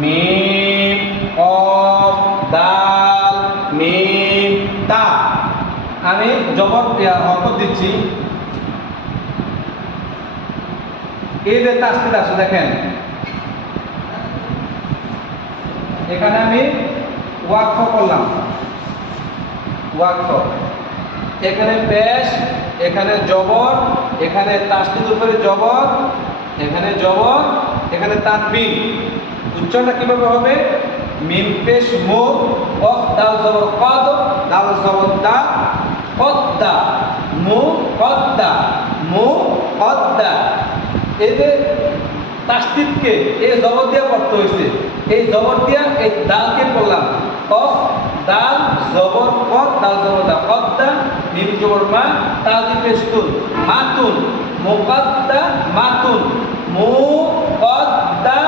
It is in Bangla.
মিম কফ দাল মিম তা। আমি জবর হরকত দিচ্ছি, এই যে তাসদিদ আছে দেখেন, এখানে আমি ওয়াকফ করলাম, ওয়াকফ, এখানে পেশ, এখানে জবর, এখানে তাসদিদ উপরে জবর, এখানে জবর, এখানে তানবিন। উচ্চারণটা কিভাবে হবে? মিম পেশ মু, কফ দাল জবর কদ, দাল জবর দা, কদ্দা, মু কদ্দা, মু কদ্দা। এই যে তাসদিদকে এই জবর দিয়ে পড়তে হয়েছে, এই জবর দিয়া এই দালকে পড়লাম, কফ দাল জবর কদ, দাল জবর দা, কদ্দা, মিম জবর মা, তাল দি পেশ তুন, মাতুন, মুকদ্দা মাতুন, মুকদ্দা